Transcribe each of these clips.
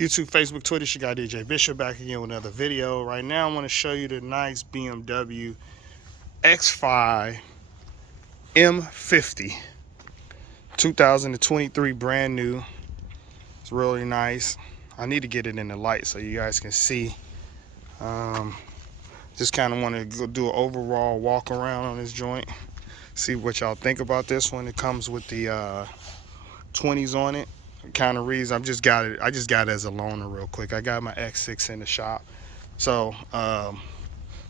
YouTube, Facebook, Twitter, it's your guy DJ Bishop back again with another video. Right now, I want to show you the nice BMW X5 M50, 2023, brand new. It's really nice. I need to get it in the light so you guys can see. Just kind of want to go do an overall walk around on this joint. See what y'all think about this one. It comes with the 20s on it. Kind of reason I just got it as a loaner real quick. I got my X6 in the shop, so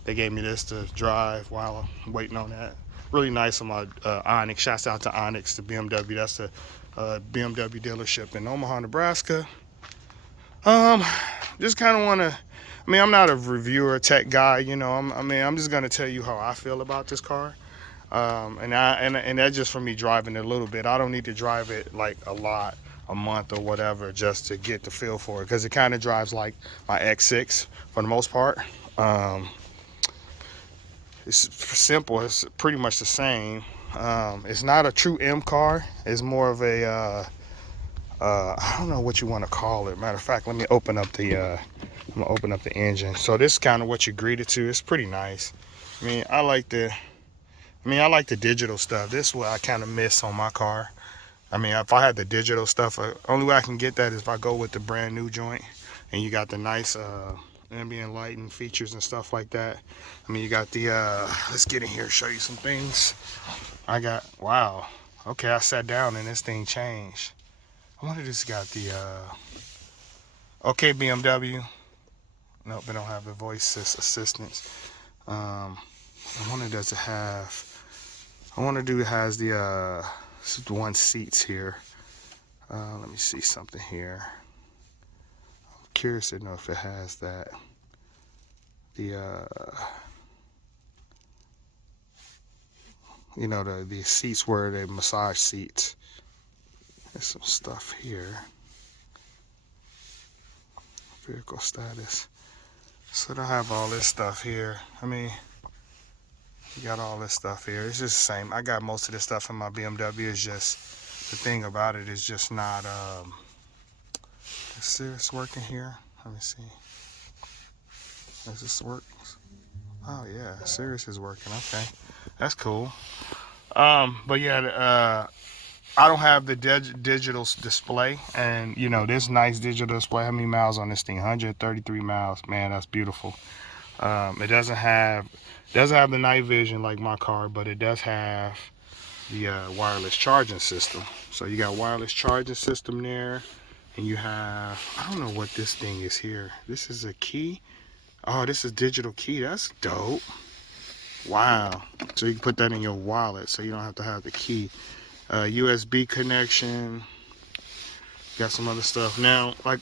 they gave me this to drive while I'm waiting on that. Really nice on my Onyx. Shouts out to Onyx, the BMW. That's the BMW dealership in Omaha, Nebraska. Just kind of want to. I mean, I'm not a reviewer, tech guy. You know, I'm just gonna tell you how I feel about this car. And that's just for me driving it a little bit. I don't need to drive it like a lot, a month or whatever, just to get the feel for it, because it kind of drives like my X6 for the most part. It's simple. It's pretty much the same. It's not a true M car. It's more of a I don't know what you want to call it. Matter of fact, let me open up the I'm gonna open up the engine. So this is kind of what you greeted to. It's pretty nice. I like the digital stuff. This is what I kind of miss on my car. If I had the digital stuff, only way I can get that is if I go with the brand new joint, and you got the nice ambient lighting features and stuff like that. You got the let's get in here, show you some things. Wow. Okay, I sat down and this thing changed. I wonder if this got the okay, BMW. Nope, they don't have the voice assistance. I wonder, does it have? I wonder, do it has the one seats here? Let me see something here. I'm curious to know if it has that. The you know, the seats where the massage seats. There's some stuff here. Vehicle status. So they'll have all this stuff here. You got all this stuff here. It's just the same. I got most of this stuff in my BMW. It's just, the thing about it is just not, is Sirius working here? Let me see. Does this work? Oh yeah, Sirius is working. Okay, that's cool. But yeah, I don't have the digital display, and you know, this nice digital display. How many miles on this thing? 133 miles. Man, that's beautiful. It doesn't have the night vision like my car, but it does have the wireless charging system. So you got wireless charging system there, and you have, I don't know what this thing is here. This is a key. Oh, this is digital key. That's dope. Wow. So you can put that in your wallet, so you don't have to have the key. USB connection. Got some other stuff now. Like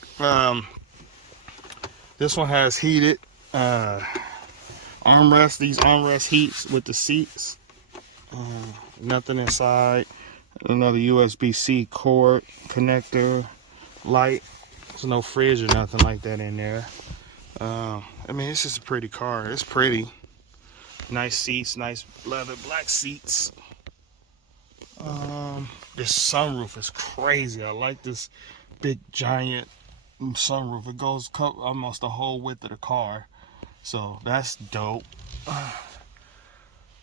this one has heated armrest. These armrest heats with the seats. Nothing inside. Another USB-C cord connector, light. There's no fridge or nothing like that in there. It's just a pretty car. It's pretty. Nice seats, nice leather black seats. This sunroof is crazy. I like this big giant sunroof. It goes almost the whole width of the car. So that's dope.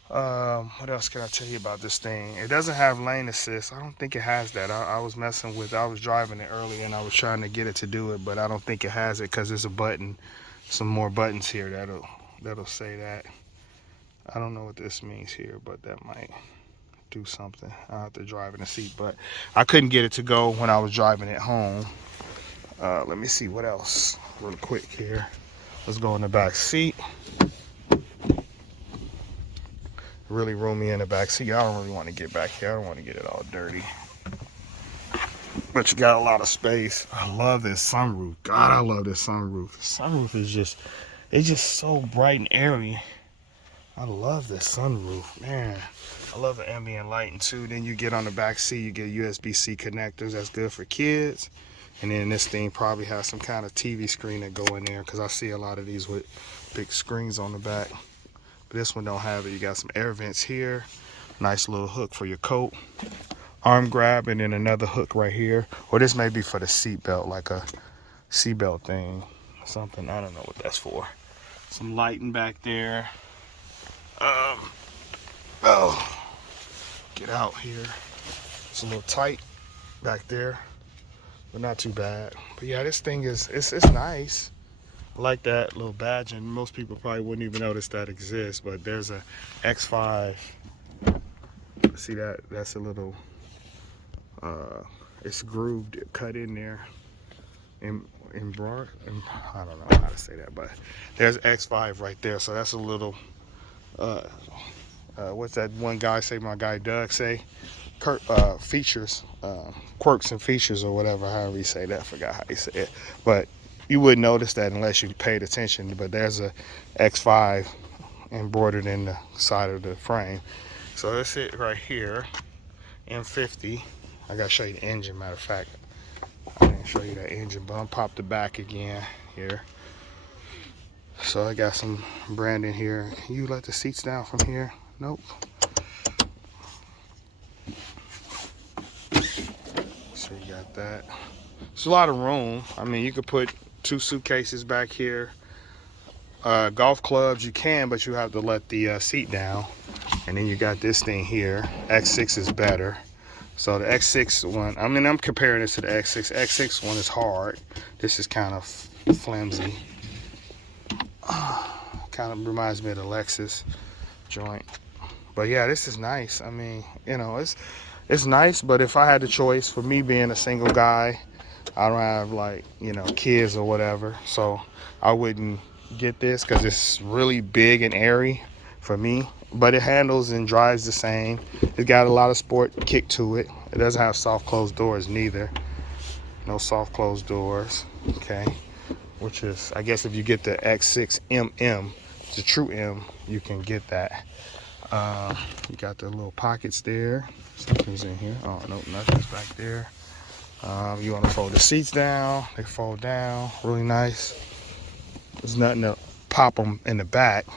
What else can I tell you about this thing? It doesn't have lane assist. I don't think it has that. I was driving it earlier and I was trying to get it to do it, but I don't think it has it because there's a button, some more buttons here that'll say that. I don't know what this means here, but that might do something. I have to drive in the seat, but I couldn't get it to go when I was driving it home. Let me see what else real quick here. Let's go in the back seat. Really roomy in the back seat. I don't really want to get back here. I don't want to get it all dirty. But you got a lot of space. I love this sunroof. God, I love this sunroof. The sunroof is just so bright and airy. I love this sunroof, man. I love the ambient lighting too. Then you get on the back seat, you get USB-C connectors. That's good for kids. And then this thing probably has some kind of TV screen that go in there, because I see a lot of these with big screens on the back. But this one don't have it. You got some air vents here. Nice little hook for your coat. Arm grab, and then another hook right here. Or this may be for the seat belt, like a seatbelt thing, something. I don't know what that's for. Some lighting back there. Oh, get out here. It's a little tight back there, but not too bad. But yeah, this thing is it's nice. I like that little badge, and most people probably wouldn't even notice that exists. But there's a X5. See that? That's a little. It's grooved, cut in there, embroidered. I don't know how to say that, but there's X5 right there. So that's a little. What's that one guy say? My guy Doug say, features, quirks and features, or whatever. However you say that. I forgot how you say it, but you wouldn't notice that unless you paid attention. But there's a X5 embroidered in the side of the frame. So that's it right here. M50. I gotta show you the engine. Matter of fact, I didn't show you that engine, but I'm popped the back again here. So I got some branding here. Can you let the seats down from here? Nope. So you got that. There's a lot of room. I mean, you could put 2 suitcases back here. Golf clubs you can, but you have to let the seat down. And then you got this thing here. X6 is better. So the X6 one, I mean, I'm comparing this to the X6. X6 one is hard. This is kind of flimsy. Kind of reminds me of the Lexus joint. But yeah, this is nice. I mean, you know, it's nice, but if I had the choice, for me being a single guy, I don't have, like, you know, kids or whatever, so I wouldn't get this because it's really big and airy for me. But it handles and drives the same. It's got a lot of sport kick to it. It doesn't have soft closed doors neither. No soft closed doors. Okay. Which is, I guess if you get the X6 MM, the true M, you can get that. You got the little pockets there. Something's in here. Oh, no, nothing's back there. You want to fold the seats down. They fold down. Really nice. There's nothing to pop them in the back.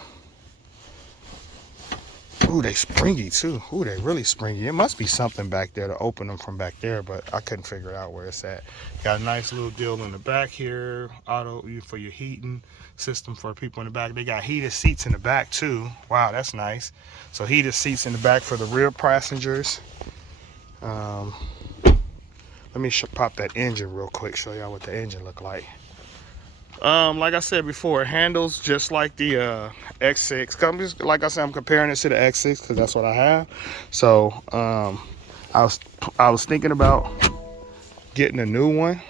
Ooh, they springy too. Ooh, they really springy. It must be something back there to open them from back there, but I couldn't figure out where it's at. Got a nice little deal in the back here. Auto for your heating system for people in the back. They got heated seats in the back too. Wow, that's nice. So heated seats in the back for the rear passengers. Let me pop that engine real quick, show y'all what the engine look like. Like I said before, it handles just like the X6. Like I said, I'm comparing this to the X6 because that's what I have. So I was thinking about getting a new one,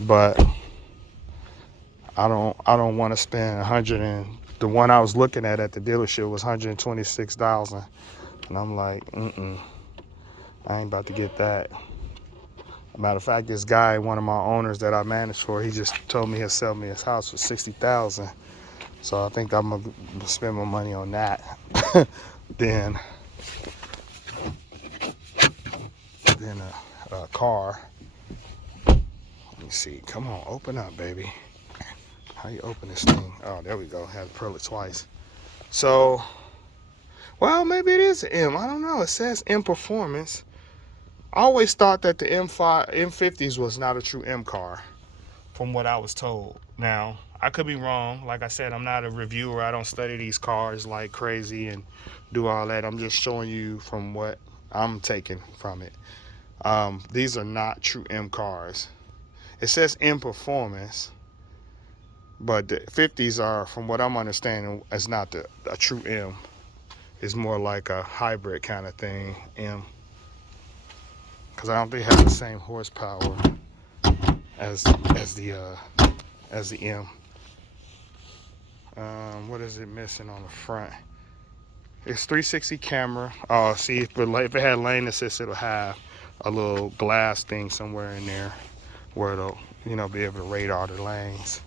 but I don't want to spend 100 and the one I was looking at the dealership was $126,000, and I'm like, I ain't about to get that. Matter of fact, this guy, one of my owners that I manage for, he just told me he'll sell me his house for $60,000. So I think I'm gonna spend my money on that. then a car. Let me see. Come on, open up, baby. How you open this thing? Oh, there we go. Had to pearl it twice. So, well, maybe it is an M. I don't know. It says M Performance. I always thought that the M50s was not a true M car, from what I was told. Now, I could be wrong. Like I said, I'm not a reviewer. I don't study these cars like crazy and do all that. I'm just showing you from what I'm taking from it. These are not true M cars. It says M Performance, but the 50s are, from what I'm understanding, is not a true M. It's more like a hybrid kind of thing, M. Because I don't think it has the same horsepower as the M. What is it missing on the front? It's 360 camera. Oh, see, if it had lane assist, it'll have a little glass thing somewhere in there where it'll, you know, be able to radar the lanes.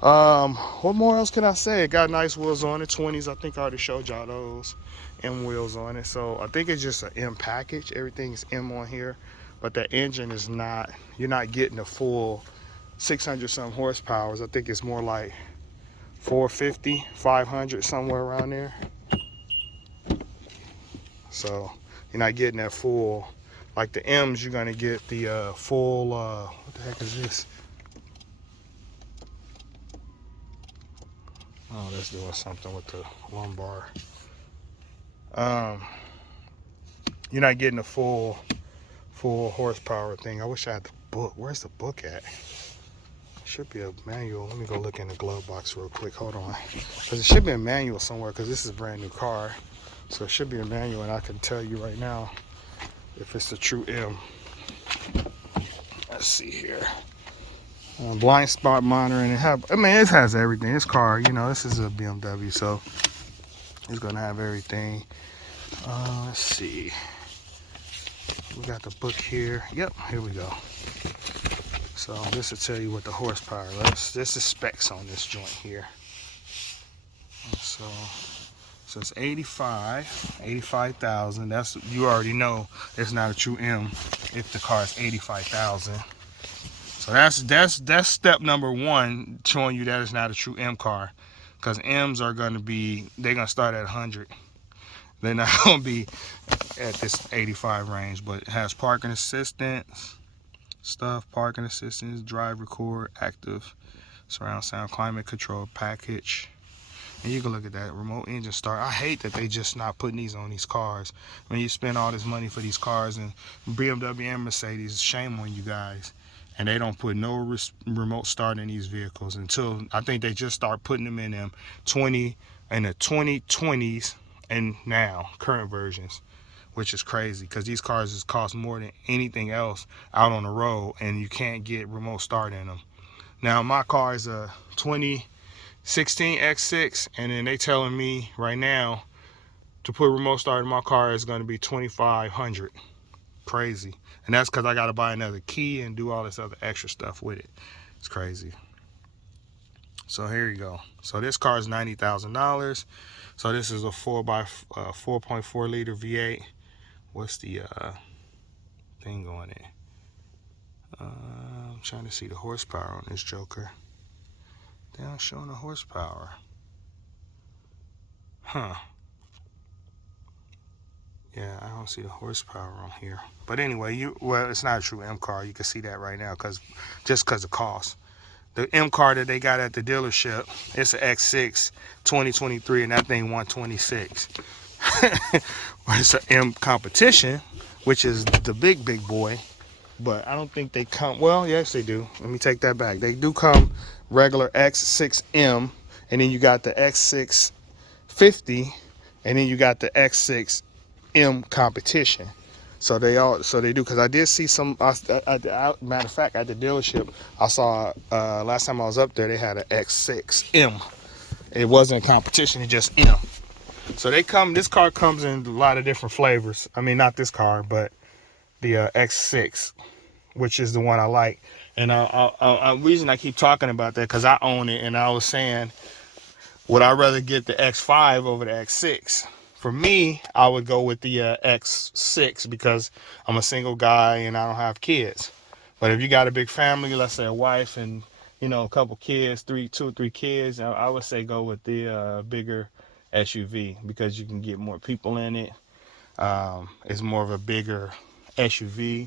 What more else can I say? It got nice wheels on it, 20s. I think I already showed y'all those M wheels on it. So I think it's just an M package. Everything's M on here, but the engine is not, you're not getting the full 600 some horsepower. I think it's more like 450, 500, somewhere around there. So you're not getting that full, like the M's, you're gonna get the full, what the heck is this? Oh, that's doing something with the lumbar. You're not getting the full horsepower thing. I wish I had the book. Where's the book at? Should be a manual. Let me go look in the glove box real quick. Hold on. Because it should be a manual somewhere, because this is a brand new car. So it should be a manual, and I can tell you right now if it's the true M. Let's see here. Blind spot monitoring. It has everything. This car, you know, this is a BMW, so it's going to have everything. Let's see. We got the book here. Yep, here we go. So this will tell you what the horsepower is. This is specs on this joint here. So it's 85,000. That's, you already know it's not a true M if the car is 85,000. So that's step number one, showing you that it's not a true M car, because M's are gonna start at 100. They're not gonna be at this 85 range, but it has parking assistance stuff, parking assistance, drive record, active surround sound, climate control package. And you can look at that remote engine start. I hate that they just not putting these on these cars. When you spend all this money for these cars, and BMW and Mercedes, shame on you guys. And they don't put no remote start in these vehicles until, I think they just start putting them in the 2020s and now current versions, which is crazy, because these cars just cost more than anything else out on the road, and you can't get remote start in them. Now my car is a 2016 X6, and then they telling me right now to put remote start in my car is going to be $2,500. Crazy. And that's because I got to buy another key and do all this other extra stuff with it. It's crazy. So here you go. So this car is $90,000. So this is a 4.4 liter V8. What's the thing going in? I'm trying to see the horsepower on this joker. They aren't showing the horsepower. Huh. Yeah, I don't see the horsepower on here. But anyway, it's not a true M car. You can see that right now, just because of cost. The M car that they got at the dealership, it's an X6 2023, and that thing 126. It's an M competition, which is the big boy. But I don't think they come. Well, yes, they do. Let me take that back. They do come regular X6M, and then you got the X650, and then you got the X6 M competition. So they do, because I did see some. Matter of fact, at the dealership, I saw last time I was up there, they had an X6M. It wasn't a competition; it's just M. So they come. This car comes in a lot of different flavors. I mean, not this car, but the X6, which is the one I like. And the reason I keep talking about that, because I own it, and I was saying, would I rather get the X5 over the X6? For me, I would go with the X6, because I'm a single guy and I don't have kids. But if you got a big family, let's say a wife and, you know, a couple kids, 2 or 3 kids, I would say go with the bigger SUV, because you can get more people in it. It's more of a bigger SUV.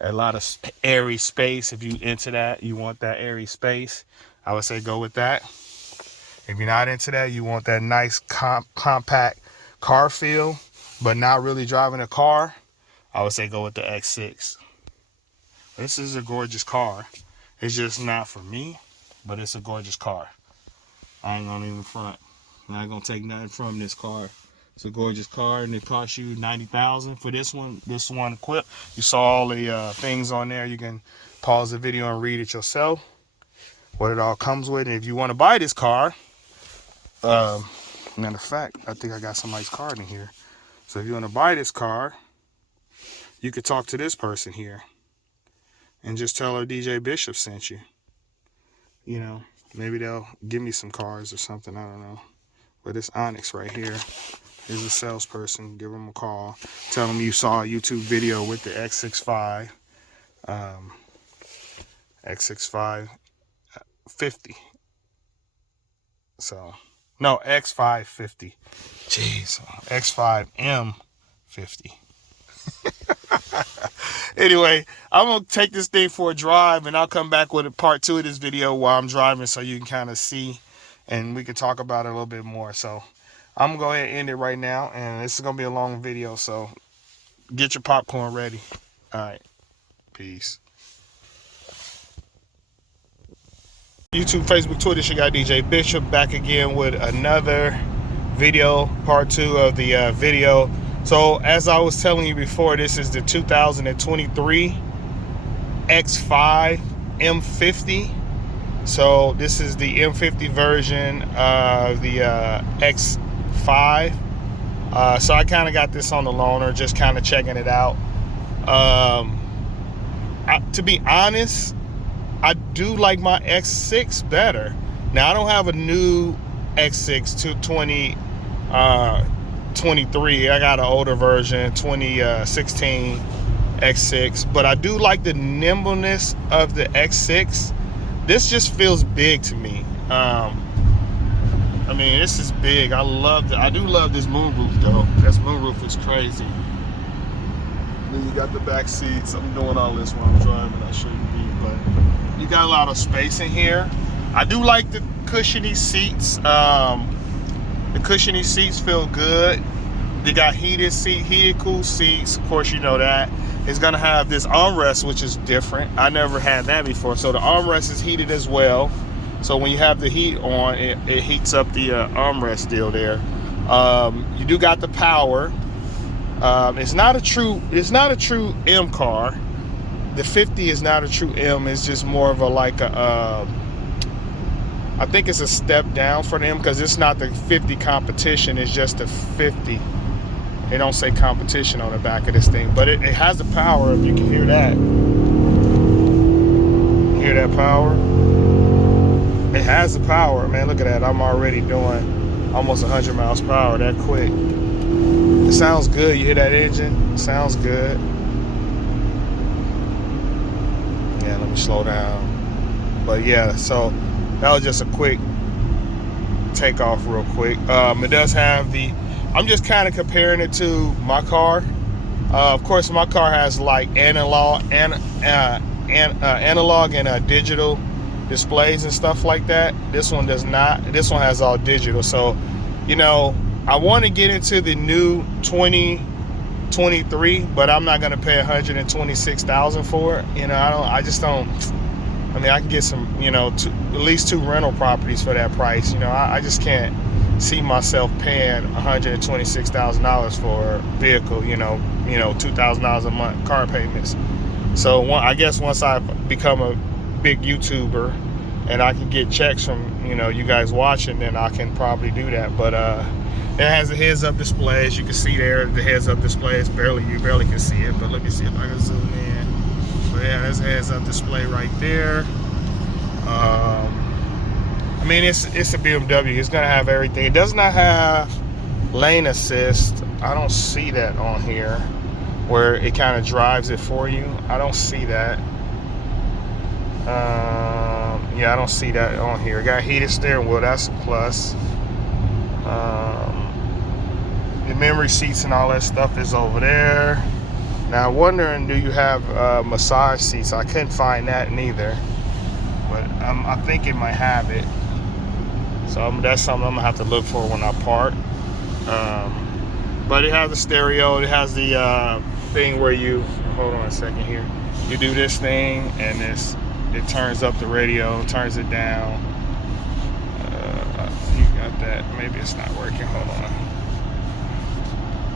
A lot of airy space. If you into that, you want that airy space, I would say go with that. If you're not into that, you want that nice compact car feel, but not really driving a car, I would say go with the X6. This is a gorgeous car. It's just not for me, but it's a gorgeous car. I ain't gonna even front. I'm not gonna take nothing from this car. It's a gorgeous car, and it costs you $90,000 for this one. This one equipped. You saw all the things on there. You can pause the video and read it yourself, what it all comes with. And if you want to buy this car, matter of fact, I think I got somebody's card in here. So if you want to buy this car, you could talk to this person here and just tell her DJ Bishop sent you. You know, maybe they'll give me some cars or something. I don't know. But this Onyx right here is a salesperson. Give them a call. Tell them you saw a YouTube video with the X65, X65 50. So, no, X5 50. Jeez, X5 M50. Anyway, I'm going to take this thing for a drive, and I'll come back with a part 2 of this video while I'm driving, so you can kind of see and we can talk about it a little bit more. So I'm gonna go ahead and end it right now, and this is gonna be a long video, so get your popcorn ready. All right, peace. YouTube, Facebook, Twitter, it's your guy DJ Bishop back again with another video, part 2 of the video. So as I was telling you before, this is the 2023 X5 M50. So this is the M50 version of the X5. So I kind of got this on the loaner, just kind of checking it out. To be honest, I do like my X6 better. Now I don't have a new X6 to 2023. I got an older version, 2016 X6, but I do like the nimbleness of the X6. This just feels big to me. I mean, this is big. I do love this moonroof though. This moonroof is crazy. Then you got the back seats. I'm doing all this while I'm driving. I shouldn't be, but you got a lot of space in here. I do like the cushiony seats. The cushiony seats feel good. They got heated cool seats. Of course, you know that. It's gonna have this armrest, which is different. I never had that before. So the armrest is heated as well. So when you have the heat on, it heats up the armrest deal there. You do got the power. It's not a true M car. The 50 is not a true M. It's just more of a I think it's a step down for them, because it's not the 50 competition. It's just the 50. They don't say competition on the back of this thing, but it has the power. If you can hear that, hear that power. It has the power, man. Look at that. I'm already doing almost 100 miles per hour that quick. It sounds good. You hear that engine? It sounds good. Yeah, let me slow down. But yeah, so that was just a quick takeoff real quick. It does have the, I'm just kind of comparing it to my car. Of course, my car has like analog and digital displays and stuff like that. This one does not. This one has all digital. So, you know, I want to get into the new 2023, but I'm not going to pay $126,000 for it. You know, I just don't. I mean, I can get some, you know, at least 2 rental properties for that price. You know, I just can't see myself paying $126,000 for a vehicle. You know, $2,000 a month car payments. So I guess once I become a big YouTuber and I can get checks from, you know, you guys watching, then I can probably do that. But it has a heads-up display, as you can see there. The heads-up display is you barely can see it, but let me see if I can zoom in. But yeah, there's a heads-up display right there. I mean, it's a BMW. It's gonna have everything. It does not have lane assist. I don't see that on here, where it kind of drives it for you. I don't see that. Yeah, I don't see that on here. It got heated steering wheel. That's a plus. The memory seats and all that stuff is over there. Now, wondering, do you have massage seats? I couldn't find that neither, but I think it might have it. So that's something I'm gonna have to look for when I park. But it has a stereo. It has the thing where you, hold on a second here. You do this thing, and it turns up the radio, turns it down. You got that. Maybe it's not working. Hold on.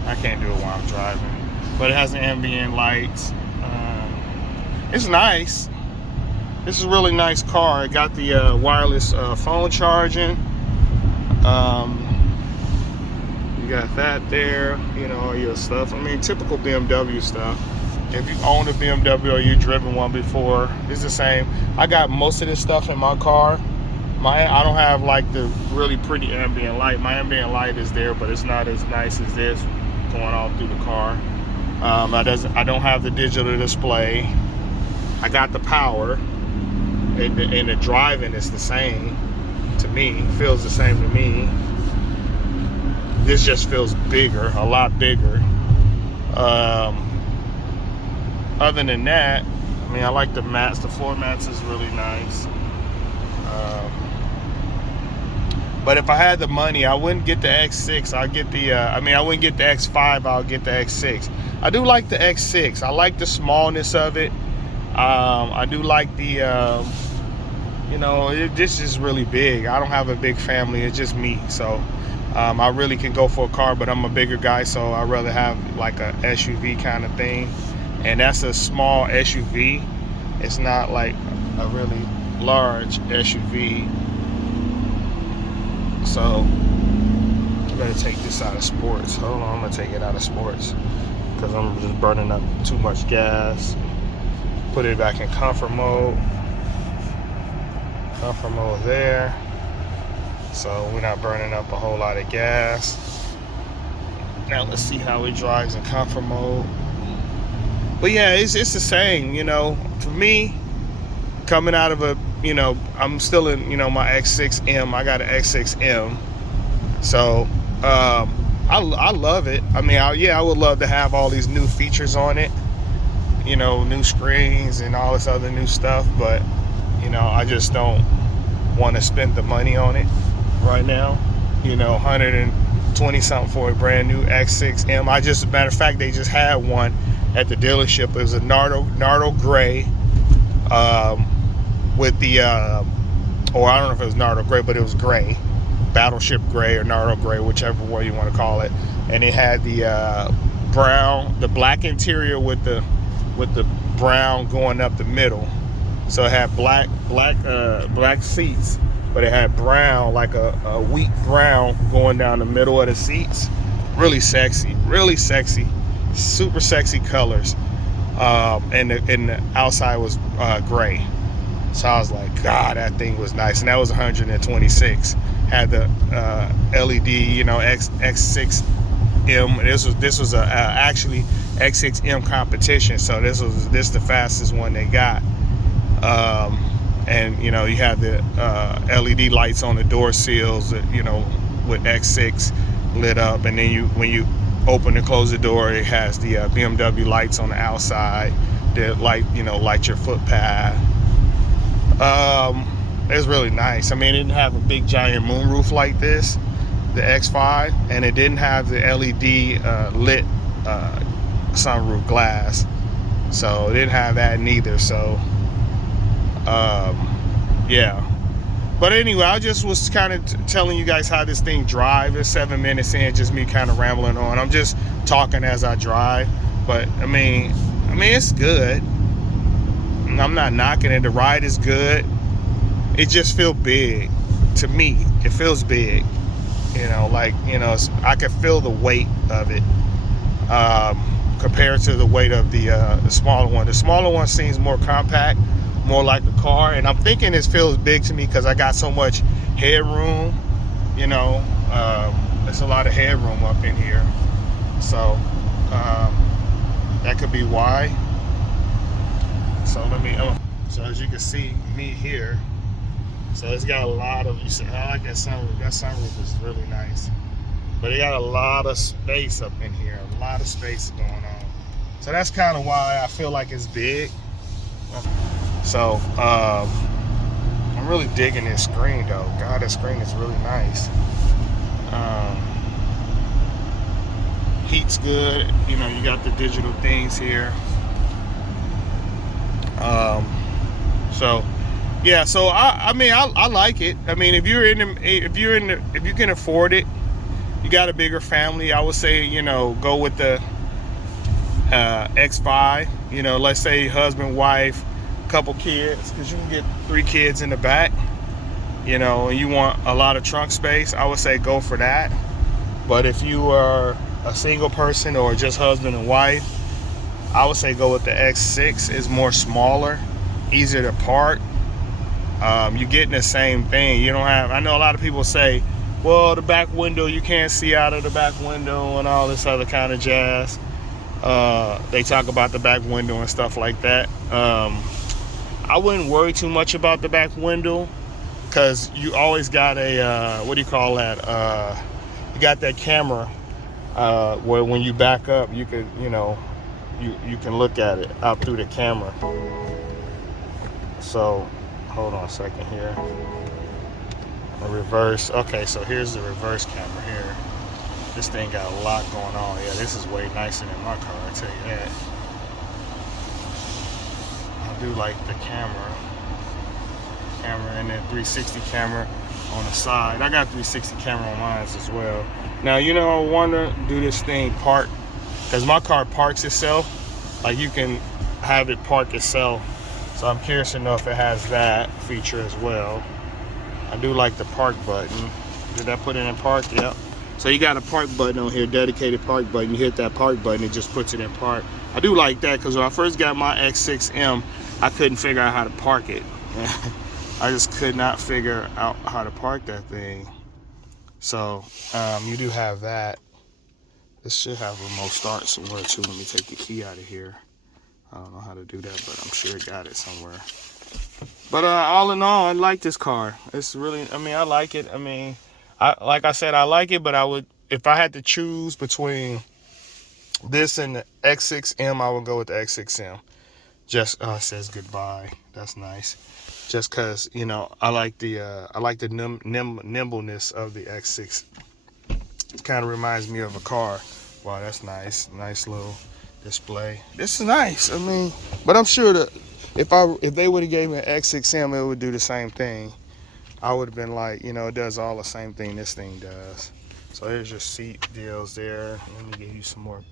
I can't do it while I'm driving. But it has ambient lights. It's nice. This is a really nice car. It got the wireless phone charging. You got that there. You know, all your stuff. I mean, typical BMW stuff. If you own a BMW or you've driven one before, it's the same. I got most of this stuff in my car. I don't have like the really pretty ambient light. My ambient light is there, but it's not as nice as this going all through the car. I don't have the digital display. I got the power, and the driving is the same to me. Feels the same to me. This just feels bigger, a lot bigger. Other than that, I mean, I like the mats. The floor mats is really nice. But if I had the money, I wouldn't get the X6. I'll get the, I wouldn't get the X5. I'll get the X6. I do like the X6. I like the smallness of it. I do like the, you know, this is really big. I don't have a big family. It's just me. So I really can go for a car, but I'm a bigger guy, so I'd rather have like a SUV kind of thing. And that's a small SUV. It's not like a really large SUV. So I'm gonna take this out of sports. Hold on, I'm gonna take it out of sports because I'm just burning up too much gas. Put it back in comfort mode. Comfort mode there. So we're not burning up a whole lot of gas. Now let's see how it drives in comfort mode. But yeah, it's the same, you know. For me, coming out of a, you know, I'm still in, you know, my X6M. I got an X6M. So I love it. I mean, I would love to have all these new features on it, you know, new screens and all this other new stuff, but you know, I just don't want to spend the money on it right now. You know, 120 something for a brand new X6M. Matter of fact, they just had one at the dealership. It was a Nardo gray with the or I don't know if it was Nardo gray, but it was gray, battleship gray or Nardo gray, whichever way you want to call it. And it had the brown, the black interior with the brown going up the middle. So it had black seats, but it had brown, like a wheat brown going down the middle of the seats. Really sexy, super sexy colors. And the outside was gray. So I was like, God, that thing was nice. And that was 126. Had the LED, you know, X6M. This was actually X6M competition. So this the fastest one they got. And you know, you have the LED lights on the door seals, you know, with X6 lit up, and then when you open and close the door, it has the BMW lights on the outside that light your footpath. It's really nice. I mean, it didn't have a big giant moonroof like this, the X5, and it didn't have the LED lit sunroof glass, so it didn't have that neither. So yeah, but anyway, I just was kind of telling you guys how this thing drives. It's 7 minutes in, just me kind of rambling on. I'm just talking as I drive, but I mean it's good. I'm not knocking it. The ride is good. It just feels big to me. It feels big, you know, like, you know, I can feel the weight of it compared to the weight of the smaller one. The smaller one seems more compact, more like a car, and I'm thinking this feels big to me because I got so much headroom, you know. There's a lot of headroom up in here, so that could be why. So so as you can see me here, so it's got a lot of, I like that sunroof. That sunroof is really nice, but it got a lot of space up in here, a lot of space going on. So that's kind of why I feel like it's big. So I'm really digging this screen though. God, that screen is really nice. Heat's good. You know, you got the digital things here. So yeah, so I mean I like it. I mean, if you can afford it, you got a bigger family, I would say, you know, go with the X5. You know, let's say husband, wife, couple kids, because you can get 3 kids in the back, you know, and you want a lot of trunk space, I would say go for that. But if you are a single person or just husband and wife, I would say go with the X6. It's more smaller, easier to park. You're getting the same thing. You don't have, I know a lot of people say, well, the back window, you can't see out of the back window and all this other kind of jazz. They talk about the back window and stuff like that. I wouldn't worry too much about the back window, because you always got a what do you call that, you got that camera where when you back up, you could, you know, you can look at it out through the camera. So hold on a second here. The reverse. Okay, so here's the reverse camera here. This thing got a lot going on. Yeah, this is way nicer than my car, I tell you that. I do like the camera and then 360 camera on the side. I got 360 camera on mine as well. Now, you know, I wonder, do this thing park? Because my car parks itself. Like, you can have it park itself. So I'm curious to know if it has that feature as well. I do like the park button. Did I put it in park? Yep. So you got a park button on here, dedicated park button. You hit that park button, it just puts it in park. I do like that because when I first got my X6M, I couldn't figure out how to park it. I just could not figure out how to park that thing. So you do have that. This should have remote start somewhere too. Let me take the key out of here. I don't know how to do that, but I'm sure it got it somewhere. But all in all, I like this car. It's really, I mean, I like it. I mean, like I said, I like it, but I would, if I had to choose between this and the X6M, I would go with the X6M. Just it says goodbye. That's nice. Just cause, you know, I like the nimbleness of the X6. It kind of reminds me of a car. Wow, that's nice. Nice little display. This is nice. I mean, but I'm sure that if they would have gave me an X6M, it would do the same thing. I would have been like, you know, it does all the same thing this thing does. So there's your seat deals there. Let me give you some more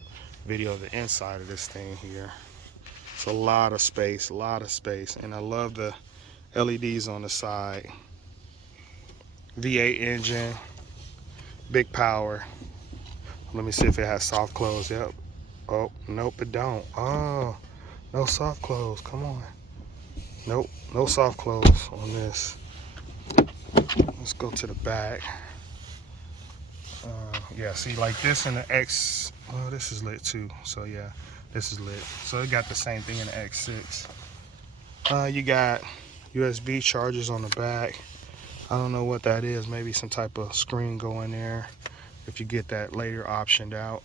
video of the inside of this thing here. It's a lot of space, and I love the LEDs on the side. V8 engine, big power. Let me see if it has soft close. Yep. Oh, nope, it don't. Oh, no soft close. Come on. Nope, no soft close on this. Let's go to the back. Yeah, see, like this in the X. Oh, this is lit too. So yeah, this is lit. So it got the same thing in the X6. You got USB chargers on the back. I don't know what that is. Maybe some type of screen going there. If you get that later optioned out.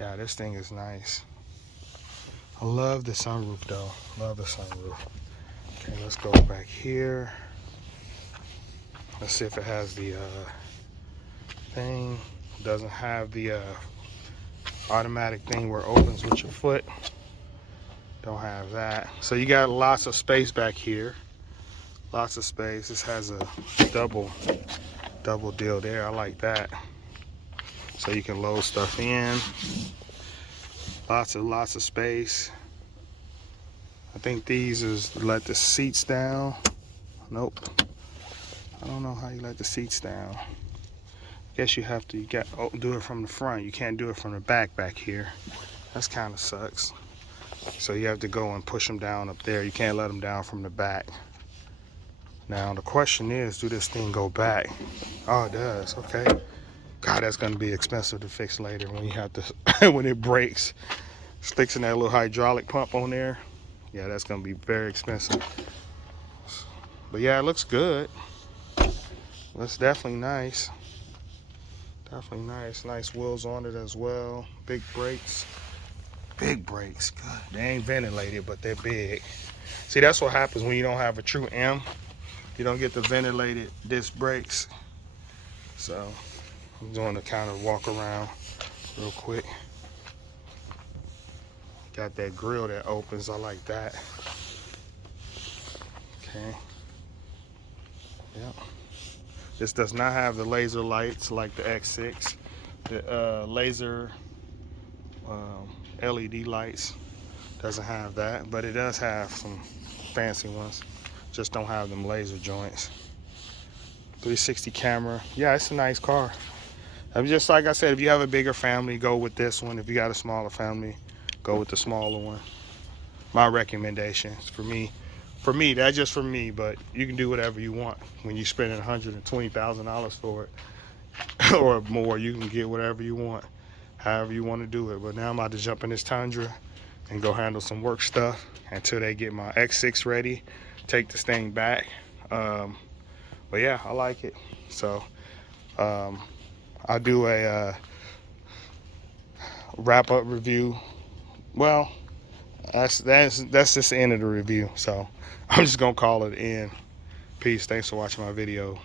Yeah, this thing is nice. I love the sunroof though. Love the sunroof. Okay, let's go back here. Let's see if it has the thing. It doesn't have the automatic thing where it opens with your foot. Don't have that. So you got lots of space back here. Lots of space. This has a double deal there. I like that. So you can load stuff in. Lots of space. I think these is let the seats down. Nope. I don't know how you let the seats down. Guess you have to do it from the front. You can't do it from the back here. That's kind of sucks. So you have to go and push them down up there. You can't let them down from the back. Now the question is, do this thing go back? Oh, it does. Okay. God, that's gonna be expensive to fix later when you have to when it breaks. Fixing that little hydraulic pump on there. Yeah, that's gonna be very expensive. But yeah, it looks good. Looks definitely nice. Definitely nice. Nice wheels on it as well. Big brakes. Big brakes. Good. They ain't ventilated, but they're big. See, that's what happens when you don't have a true M. You don't get the ventilated disc brakes. So I'm going to kind of walk around real quick. Got that grill that opens. I like that. Okay. Yep. This does not have the laser lights like the X6. The laser LED lights doesn't have that, but it does have some fancy ones. Just don't have them laser joints. 360 camera. Yeah, it's a nice car. I mean, just like I said, if you have a bigger family, go with this one. If you got a smaller family, go with the smaller one. My recommendations for me, that's just for me, but you can do whatever you want. When you're spending $120,000 for it or more, you can get whatever you want, however you want to do it. But now I'm about to jump in this Tundra and go handle some work stuff until they get my X6 ready, take this thing back. But yeah, I like it. So I'll do a wrap-up review. Well, that's just the end of the review. So I'm just gonna call it in. Peace. Thanks for watching my video.